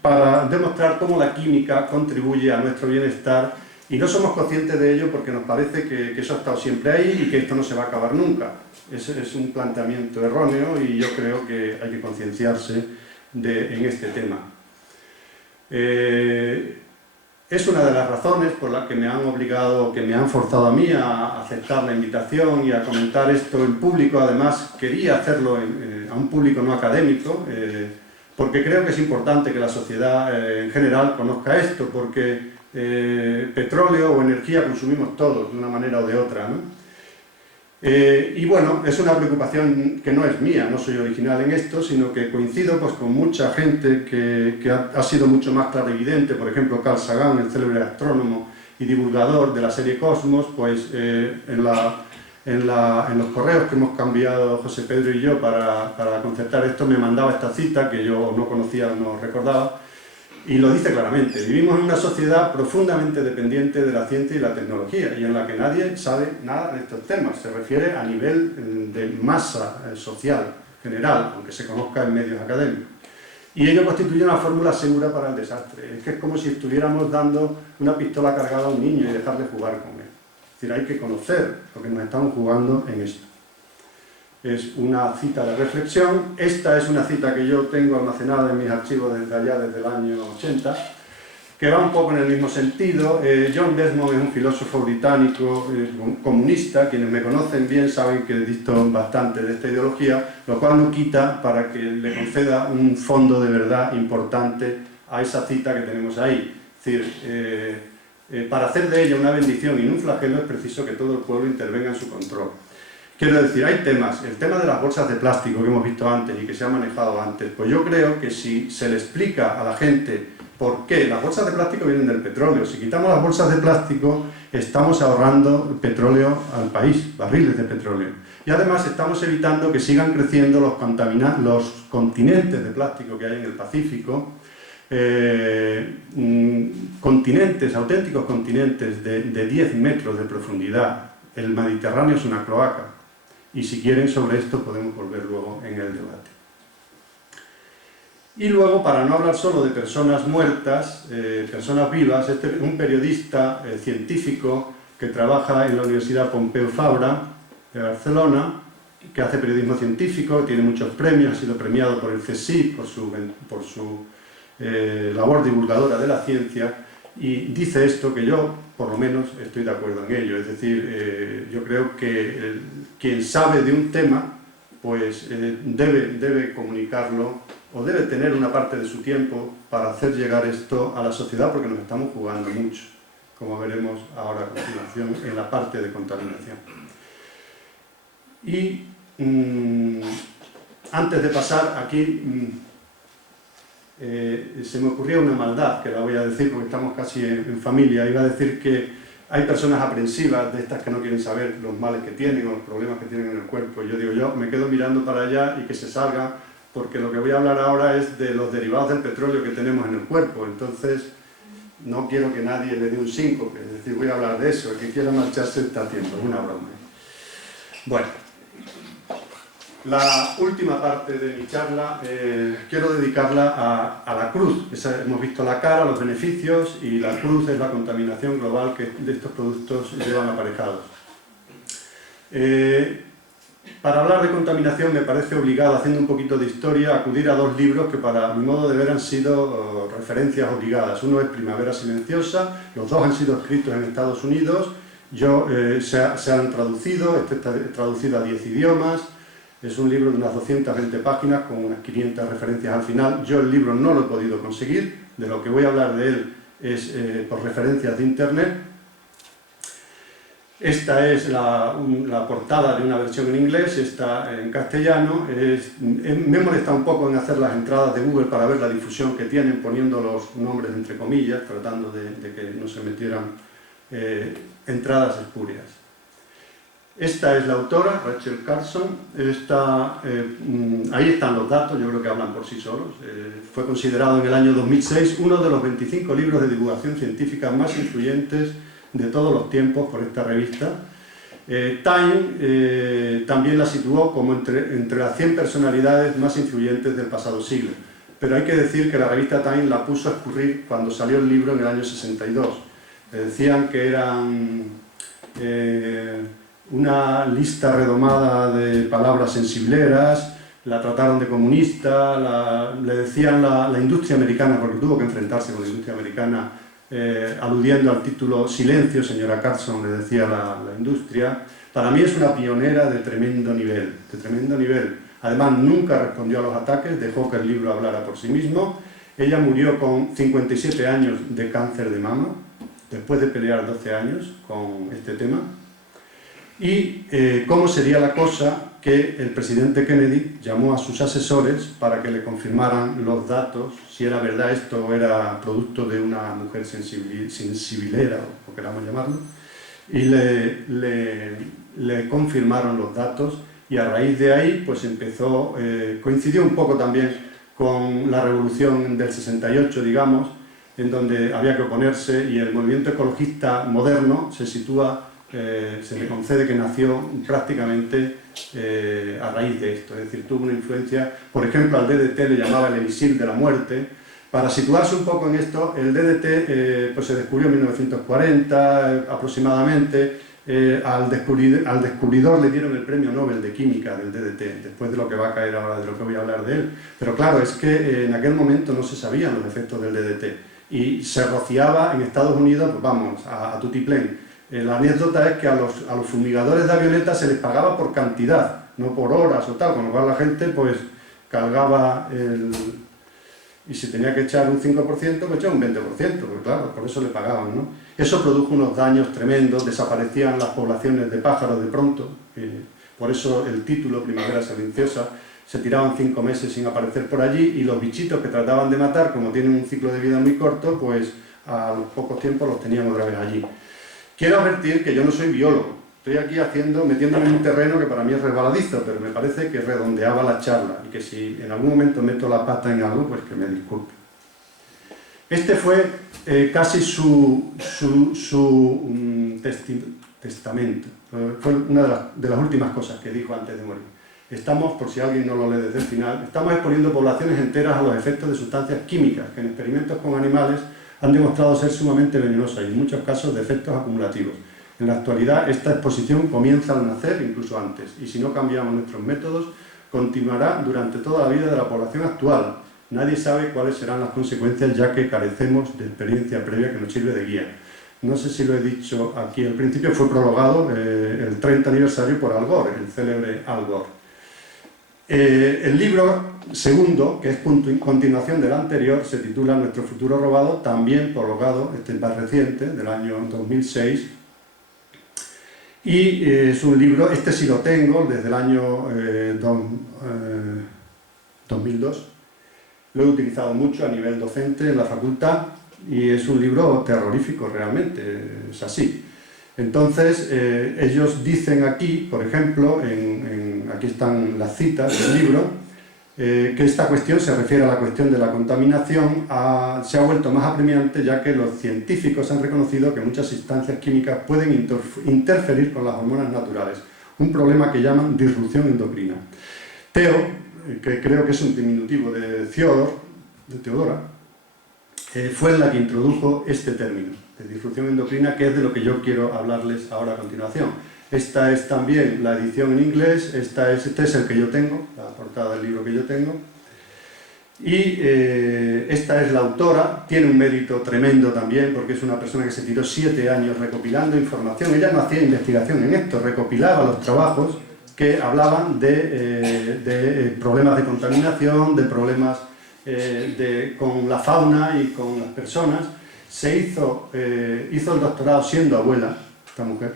para demostrar cómo la química contribuye a nuestro bienestar. Y no somos conscientes de ello porque nos parece que eso ha estado siempre ahí y que esto no se va a acabar nunca. Ese es un planteamiento erróneo y yo creo que hay que concienciarse en este tema. Es una de las razones por las que me han obligado, que me han forzado a mí a aceptar la invitación y a comentar esto en público. Además, quería hacerlo a un público no académico, porque creo que es importante que la sociedad en general conozca esto, porque petróleo o energía consumimos todos de una manera o de otra, ¿no? Y bueno, es una preocupación que no es mía, no soy original en esto, sino que coincido pues, con mucha gente que ha sido mucho más clarividente. Por ejemplo, Carl Sagan, el célebre astrónomo y divulgador de la serie Cosmos, pues en los correos que hemos cambiado José Pedro y yo para concertar esto, me mandaba esta cita que yo no conocía, no recordaba, y lo dice claramente: vivimos en una sociedad profundamente dependiente de la ciencia y la tecnología y en la que nadie sabe nada de estos temas. Se refiere a nivel de masa social general, aunque se conozca en medios académicos. Y ello constituye una fórmula segura para el desastre. Es que es como si estuviéramos dando una pistola cargada a un niño y dejarle jugar con él. Es decir, hay que conocer lo que nos estamos jugando en esto. Es una cita de reflexión. Esta es una cita que yo tengo almacenada en mis archivos desde allá, desde el año 80, que va un poco en el mismo sentido. John Desmond es un filósofo británico comunista. Quienes me conocen bien saben que disto bastante de esta ideología, lo cual no quita para que le conceda un fondo de verdad importante a esa cita que tenemos ahí. Es decir, para hacer de ella una bendición y no un flagelo es preciso que todo el pueblo intervenga en su control. Quiero decir, hay temas, el tema de las bolsas de plástico que hemos visto antes y que se ha manejado antes, pues yo creo que si se le explica a la gente por qué las bolsas de plástico vienen del petróleo, si quitamos las bolsas de plástico estamos ahorrando petróleo al país, barriles de petróleo. Y además estamos evitando que sigan creciendo los continentes de plástico que hay en el Pacífico, continentes, auténticos continentes de 10 metros de profundidad. El Mediterráneo es una cloaca. Y si quieren, sobre esto podemos volver luego en el debate. Y luego, para no hablar solo de personas muertas, personas vivas, un periodista científico que trabaja en la Universidad Pompeu Fabra de Barcelona, que hace periodismo científico, tiene muchos premios, ha sido premiado por el CSIC por su labor divulgadora de la ciencia, y dice esto que yo, por lo menos, estoy de acuerdo en ello. Es decir, yo creo que quien sabe de un tema, pues debe comunicarlo o debe tener una parte de su tiempo para hacer llegar esto a la sociedad, porque nos estamos jugando mucho, como veremos ahora a continuación en la parte de contaminación. Y antes de pasar aquí, se me ocurrió una maldad, que la voy a decir porque estamos casi en familia. Iba a decir que hay personas aprensivas, de estas que no quieren saber los males que tienen o los problemas que tienen en el cuerpo. Y yo digo, yo me quedo mirando para allá y que se salga, porque lo que voy a hablar ahora es de los derivados del petróleo que tenemos en el cuerpo. Entonces, no quiero que nadie le dé un síncope, es decir, voy a hablar de eso. El que quiera marcharse está a tiempo, es una broma. Bueno. La última parte de mi charla quiero dedicarla a la cruz. Hemos visto la cara, los beneficios, y la cruz es la contaminación global que de estos productos llevan aparejados. Para hablar de contaminación me parece obligado, haciendo un poquito de historia, acudir a dos libros que para mi modo de ver han sido referencias obligadas. Uno es Primavera Silenciosa, los dos han sido escritos en Estados Unidos, se han traducido, este está traducido a 10 idiomas. Es un libro de unas 220 páginas con unas 500 referencias al final. Yo el libro no lo he podido conseguir, de lo que voy a hablar de él es por referencias de internet. Esta es la portada de una versión en inglés, esta en castellano. Me he molestado un poco en hacer las entradas de Google para ver la difusión que tienen, poniendo los nombres entre comillas, tratando de que no se metieran entradas espurias. Esta es la autora, Rachel Carson. Ahí están los datos, yo creo que hablan por sí solos. Fue considerado en el año 2006 uno de los 25 libros de divulgación científica más influyentes de todos los tiempos por esta revista. Time también la situó como entre las 100 personalidades más influyentes del pasado siglo. Pero hay que decir que la revista Time la puso a escurrir cuando salió el libro en el año 62. Decían que eran una lista redomada de palabras sensibleras, la trataron de comunista, le decían la industria americana, porque tuvo que enfrentarse con la industria americana, aludiendo al título Silencio, señora Carson, le decía la industria. Para mí es una pionera de tremendo nivel, Además, nunca respondió a los ataques, dejó que el libro hablara por sí mismo. Ella murió con 57 años de cáncer de mama, después de pelear 12 años con este tema. Y cómo sería la cosa que el presidente Kennedy llamó a sus asesores para que le confirmaran los datos, si era verdad esto o era producto de una mujer sensibilera, o queramos llamarlo, y le confirmaron los datos, y a raíz de ahí pues empezó, coincidió un poco también con la revolución del 68, digamos, en donde había que oponerse, y el movimiento ecologista moderno se sitúa, se le concede que nació prácticamente a raíz de esto, es decir, tuvo una influencia. Por ejemplo, al DDT le llamaba el elixir de la muerte. Para situarse un poco en esto, el DDT pues se descubrió en 1940 aproximadamente. Al descubridor le dieron el premio Nobel de Química del DDT, después de lo que va a caer ahora, de lo que voy a hablar de él. Pero claro, es que en aquel momento no se sabían los efectos del DDT. y se rociaba en Estados Unidos, pues vamos, a tutiplén. La anécdota es que a los fumigadores de avionetas se les pagaba por cantidad, no por horas o tal, con lo cual la gente pues cargaba y si tenía que echar un 5%, pues echaba un 20%, porque claro, por eso le pagaban, ¿no? Eso produjo unos daños tremendos, desaparecían las poblaciones de pájaros de pronto, por eso el título Primavera Silenciosa, se tiraban 5 meses sin aparecer por allí y los bichitos que trataban de matar, como tienen un ciclo de vida muy corto, pues a los pocos tiempos los tenían otra vez allí. Quiero advertir que yo no soy biólogo, estoy aquí metiéndome en un terreno que para mí es resbaladizo, pero me parece que redondeaba la charla y que si en algún momento meto la pata en algo, pues que me disculpe. Este fue casi su testamento, fue una de las últimas cosas que dijo antes de morir. Estamos, por si alguien no lo lee desde el final, estamos exponiendo poblaciones enteras a los efectos de sustancias químicas que en experimentos con animales han demostrado ser sumamente venenosas y en muchos casos de efectos acumulativos. En la actualidad esta exposición comienza al nacer, incluso antes, y si no cambiamos nuestros métodos, continuará durante toda la vida de la población actual. Nadie sabe cuáles serán las consecuencias ya que carecemos de experiencia previa que nos sirve de guía. No sé si lo he dicho aquí al principio, fue prologado el 30 aniversario por Al Gore, el célebre Al Gore. El libro segundo, que es continuación del anterior, se titula Nuestro futuro robado, también prologado, este es más reciente, del año 2006. Y es un libro, este sí lo tengo, desde el año 2002. Lo he utilizado mucho a nivel docente en la facultad y es un libro terrorífico realmente, es así. Entonces, ellos dicen aquí, por ejemplo, aquí están las citas del libro, que esta cuestión se refiere a la cuestión de la contaminación, se ha vuelto más apremiante ya que los científicos han reconocido que muchas sustancias químicas pueden interferir con las hormonas naturales, un problema que llaman disrupción endocrina. Theo, que creo que es un diminutivo de Teodora, fue la que introdujo este término de disrupción endocrina, que es de lo que yo quiero hablarles ahora a continuación. Esta es también la edición en inglés, este es el que yo tengo, la portada del libro que yo tengo, y esta es la autora, tiene un mérito tremendo también, porque es una persona que se tiró 7 años recopilando información. Ella no hacía investigación en esto, recopilaba los trabajos que hablaban de problemas de contaminación, de problemas con la fauna y con las personas. Hizo el doctorado siendo abuela, esta mujer,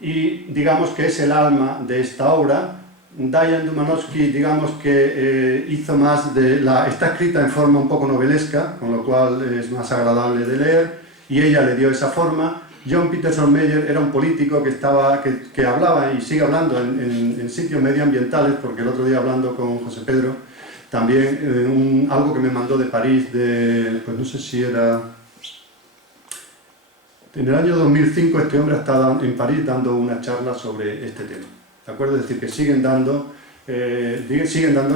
y digamos que es el alma de esta obra. Diane Dumanovsky, digamos que hizo más está escrita en forma un poco novelesca, con lo cual es más agradable de leer, y ella le dio esa forma. John Peterson Meyer era un político que hablaba y sigue hablando en sitios medioambientales, porque el otro día hablando con José Pedro, también algo que me mandó de París, pues no sé si era... En el año 2005 este hombre está en París dando una charla sobre este tema, ¿de acuerdo? Es decir, que siguen dando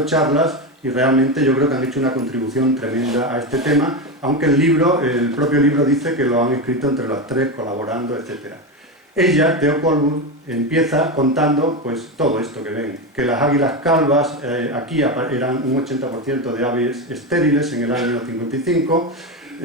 charlas y realmente yo creo que han hecho una contribución tremenda a este tema, aunque el propio libro dice que lo han escrito entre los 3, colaborando, etc. Ella, Theo Colwood, empieza contando pues todo esto que ven, que las águilas calvas aquí eran un 80% de aves estériles en el año 55.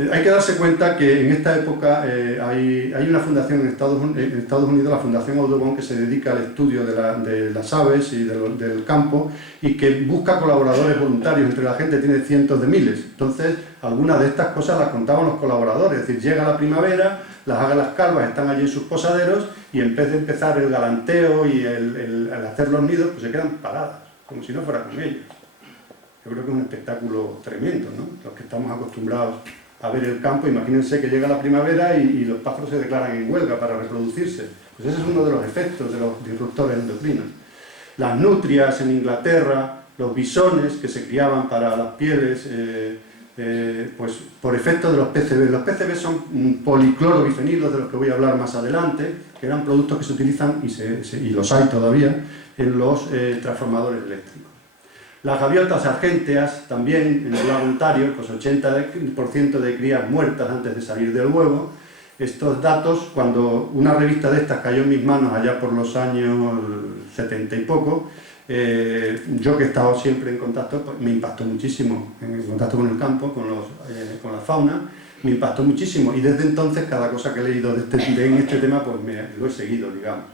Hay que darse cuenta que en esta época hay una fundación en Estados Unidos, la Fundación Audubon, que se dedica al estudio de las aves y del campo y que busca colaboradores voluntarios. Entre la gente tiene cientos de miles. Entonces, algunas de estas cosas las contaban los colaboradores. Es decir, llega la primavera, las águilas calvas están allí en sus posaderos y en vez de empezar el galanteo y el hacer los nidos, pues se quedan paradas, como si no fuera con ellos. Yo creo que es un espectáculo tremendo, ¿no? Los que estamos acostumbrados a ver el campo, imagínense que llega la primavera y los pájaros se declaran en huelga para reproducirse. Pues ese es uno de los efectos de los disruptores endocrinos. Las nutrias en Inglaterra, los bisones que se criaban para las pieles, pues por efecto de los PCB. Los PCB son policlorobifenilos, de los que voy a hablar más adelante, que eran productos que se utilizan, y los hay todavía, en los transformadores eléctricos. Las gaviotas argénteas, también en el lago Ontario, pues 80% de crías muertas antes de salir del huevo. Estos datos, cuando una revista de estas cayó en mis manos allá por los años 70 y poco, Yo que he estado siempre en contacto, pues, me impactó muchísimo, en contacto con el campo, con la fauna, me impactó muchísimo, y desde entonces cada cosa que he leído en este tema, pues lo he seguido, digamos.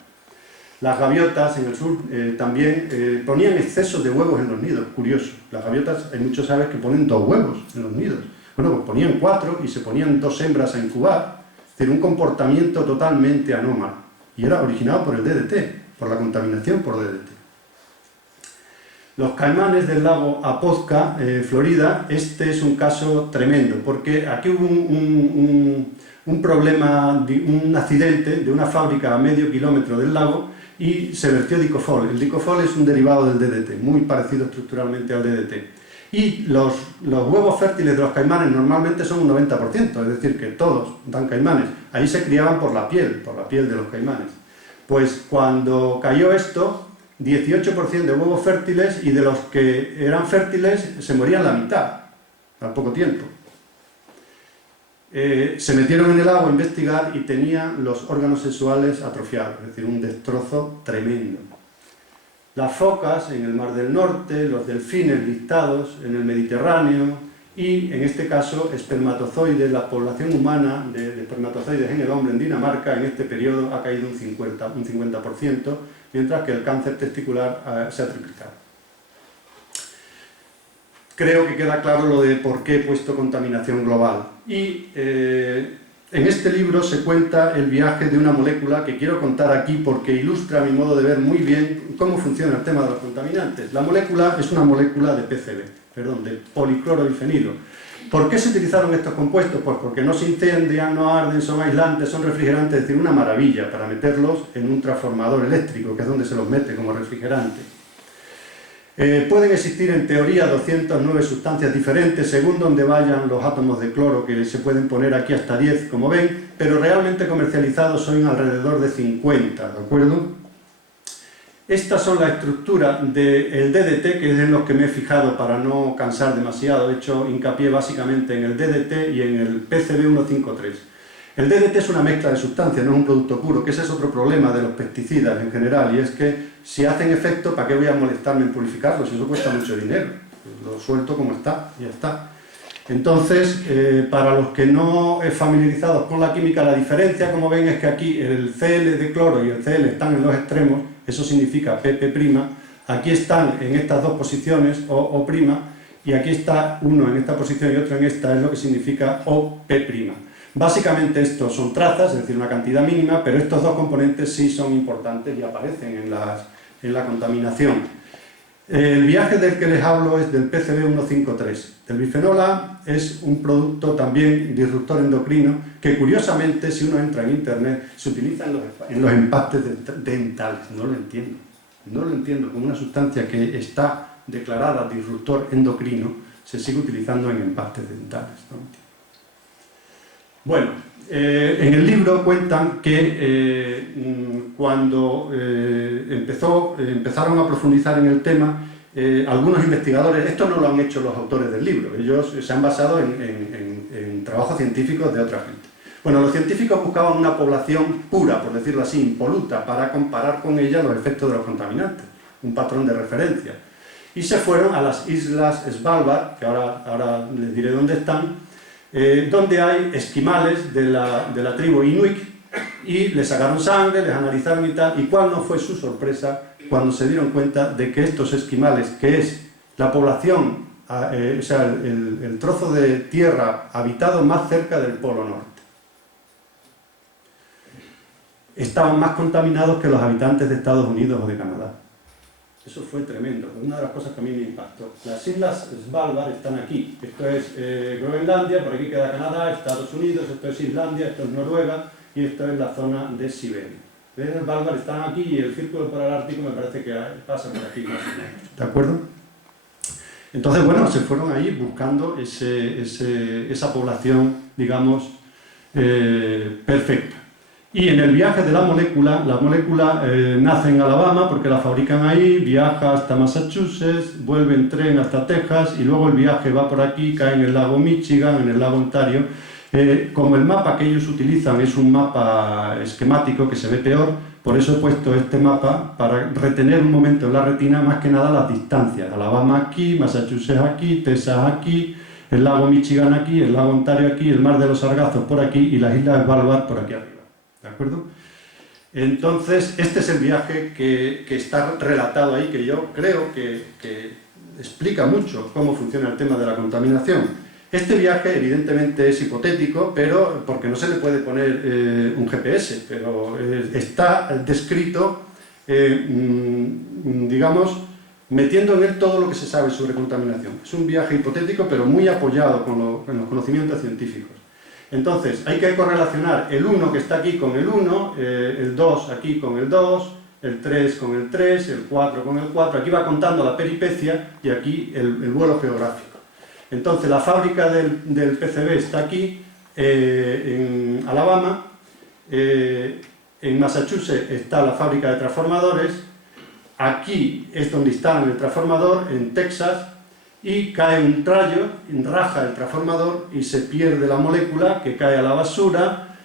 Las gaviotas en el sur también ponían excesos de huevos en los nidos, curioso. Las gaviotas, hay muchos aves que ponen 2 huevos en los nidos. Bueno, pues ponían 4 y se ponían 2 hembras a incubar. Es decir, un comportamiento totalmente anómalo. Y era originado por el DDT, por la contaminación por DDT. Los caimanes del lago Apozca, Florida, este es un caso tremendo, porque aquí hubo un problema, un accidente de una fábrica a medio kilómetro del lago, y se vertió dicofol. El dicofol es un derivado del DDT, muy parecido estructuralmente al DDT. Y los huevos fértiles de los caimanes normalmente son un 90%, es decir, que todos dan caimanes. Ahí se criaban por la piel de los caimanes. Pues cuando cayó esto, 18% de huevos fértiles, y de los que eran fértiles se morían la mitad, al poco tiempo. Se metieron en el agua a investigar y tenían los órganos sexuales atrofiados, es decir, un destrozo tremendo. Las focas en el Mar del Norte, los delfines listados en el Mediterráneo, y en este caso espermatozoides, la población humana de espermatozoides en el hombre en Dinamarca en este periodo ha caído un 50%, mientras que el cáncer testicular se ha triplicado. Creo que queda claro lo de por qué he puesto contaminación global. Y en este libro se cuenta el viaje de una molécula que quiero contar aquí porque ilustra a mi modo de ver muy bien cómo funciona el tema de los contaminantes. La molécula es una molécula de de policlorobifenilo. ¿Por qué se utilizaron estos compuestos? Pues porque no se incendian, no arden, son aislantes, son refrigerantes, es decir, una maravilla para meterlos en un transformador eléctrico, que es donde se los mete como refrigerante. Pueden existir en teoría 209 sustancias diferentes según donde vayan los átomos de cloro, que se pueden poner aquí hasta 10, como ven, pero realmente comercializados son alrededor de 50, ¿de acuerdo? Estas son las estructuras del DDT, que es en los que me he fijado para no cansar demasiado. He hecho hincapié básicamente en el DDT y en el PCB153. El DDT es una mezcla de sustancias, no es un producto puro, que ese es otro problema de los pesticidas en general, y es que si hacen efecto, ¿para qué voy a molestarme en purificarlo? Si eso cuesta mucho dinero. Lo suelto como está, y ya está. Entonces, para los que no familiarizados con la química, la diferencia, como ven, es que aquí el Cl de cloro y el Cl están en los extremos, eso significa PP', aquí están en estas dos posiciones, O', y aquí está uno en esta posición y otro en esta, es lo que significa OP'. Básicamente estos son trazas, es decir, una cantidad mínima, pero estos dos componentes sí son importantes y aparecen en la contaminación. El viaje del que les hablo es del PCB153. El bifenol A es un producto también disruptor endocrino que, curiosamente, si uno entra en internet, se utiliza en los empastes dentales. No lo entiendo. No lo entiendo. Como una sustancia que está declarada disruptor endocrino se sigue utilizando en empastes dentales. No lo entiendo. Bueno, en el libro cuentan que cuando empezaron a profundizar en el tema, algunos investigadores, esto no lo han hecho los autores del libro, ellos se han basado en trabajos científicos de otra gente. Bueno, los científicos buscaban una población pura, por decirlo así, impoluta, para comparar con ella los efectos de los contaminantes, un patrón de referencia. Y se fueron a las islas Svalbard, que ahora les diré dónde están, donde hay esquimales de la tribu Inuit, y les sacaron sangre, les analizaron y tal, y cuál no fue su sorpresa cuando se dieron cuenta de que estos esquimales, que es la población, o sea, el trozo de tierra habitado más cerca del Polo Norte, estaban más contaminados que los habitantes de Estados Unidos o de Canadá. Eso fue tremendo, una de las cosas que a mí me impactó. Las islas Svalbard están aquí. Esto es Groenlandia, por aquí queda Canadá, Estados Unidos, esto es Islandia, esto es Noruega y esto es la zona de Siberia. Las Svalbard están aquí y el círculo polar ártico me parece que pasa por aquí más o menos. ¿De acuerdo? Entonces, bueno, se fueron ahí buscando esa población, digamos, perfecta. Y en el viaje de la molécula nace en Alabama porque la fabrican ahí, viaja hasta Massachusetts, vuelve en tren hasta Texas y luego el viaje va por aquí, cae en el lago Michigan, en el lago Ontario. Como el mapa que ellos utilizan es un mapa esquemático que se ve peor, Por eso he puesto este mapa para retener un momento en la retina más que nada las distancias. Alabama aquí, Massachusetts aquí, Texas aquí, el lago Michigan aquí, el lago Ontario aquí, el mar de los Sargazos por aquí y las islas Svalbard por aquí arriba. ¿De acuerdo? Entonces, este es el viaje que está relatado ahí, que yo creo que explica mucho cómo funciona el tema de la contaminación. Este viaje evidentemente es hipotético, pero porque no se le puede poner un GPS, pero está descrito, digamos, metiendo en él todo lo que se sabe sobre contaminación. Es un viaje hipotético, pero muy apoyado con los conocimientos científicos. Entonces, hay que correlacionar el 1 que está aquí con el 1, el 2 aquí con el 2, el 3 con el 3, el 4 con el 4. Aquí va contando la peripecia y aquí el vuelo geográfico. Entonces, la fábrica del PCB está aquí, en Alabama. En Massachusetts está la fábrica de transformadores. Aquí es donde instalan el transformador, en Texas. Y cae un rayo, raja el transformador y se pierde la molécula que cae a la basura,